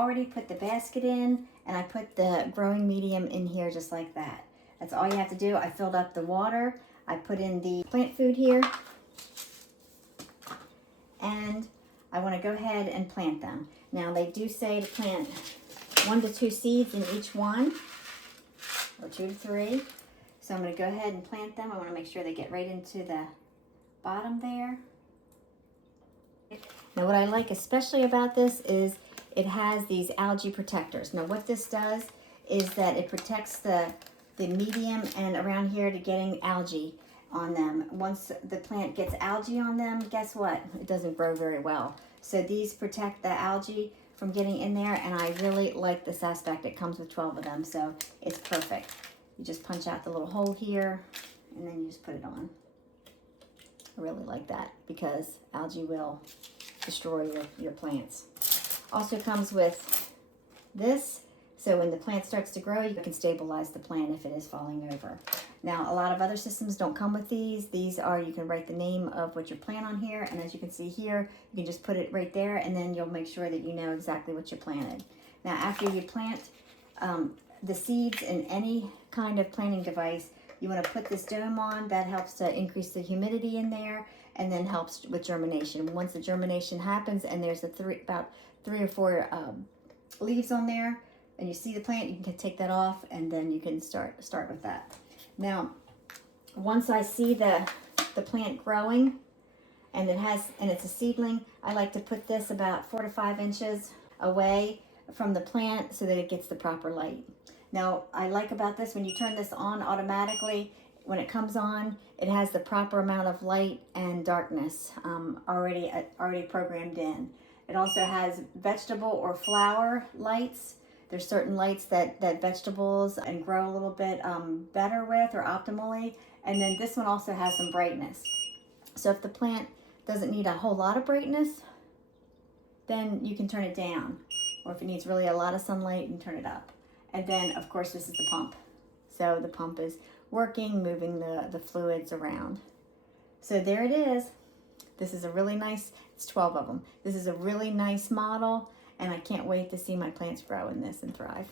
Already put the basket in, and I put the growing medium in here just like that. That's all you have to do. I filled up the water. I put in the plant food here. And I want to go ahead and plant them. Now they do say to plant 1 to 2 seeds in each one, or 2 to 3. So I'm going to go ahead and plant them. I want to make sure they get right into the bottom there. Now what I like especially about this is it has these algae protectors. Now what this does is that it protects the medium and around here to getting algae on them. Once the plant gets algae on them, guess what? It doesn't grow very well. So these protect the algae from getting in there, and I really like this aspect. It comes with 12 of them, so it's perfect. You just punch out the little hole here, and then you just put it on. I really like that because algae will destroy your plants. Also comes with this, so when the plant starts to grow, you can stabilize the plant if it is falling over. Now, a lot of other systems don't come with these. These are, you can write the name of what you plant on here, and as you can see here, you can just put it right there, and then you'll make sure that you know exactly what you planted. Now, after you plant the seeds in any kind of planting device, you want to put this dome on. That helps to increase the humidity in there, and then helps with germination. Once the germination happens, and there's about 3 or 4 leaves on there, and you see the plant, you can take that off, and then you can start with that. Now, once I see the plant growing, and it's a seedling, I like to put this about 4 to 5 inches away from the plant so that it gets the proper light. Now, I like about this, when you turn this on automatically, when it comes on, it has the proper amount of light and darkness already programmed in. It also has vegetable or flower lights. There's certain lights that vegetables and grow a little bit better with, or optimally. And then this one also has some brightness. So if the plant doesn't need a whole lot of brightness, then you can turn it down. Or if it needs really a lot of sunlight, you can turn it up. And then, of course, this is the pump. So the pump is working, moving the fluids around. So there it is. This is a really nice, it's 12 of them. This is a really nice model. And I can't wait to see my plants grow in this and thrive.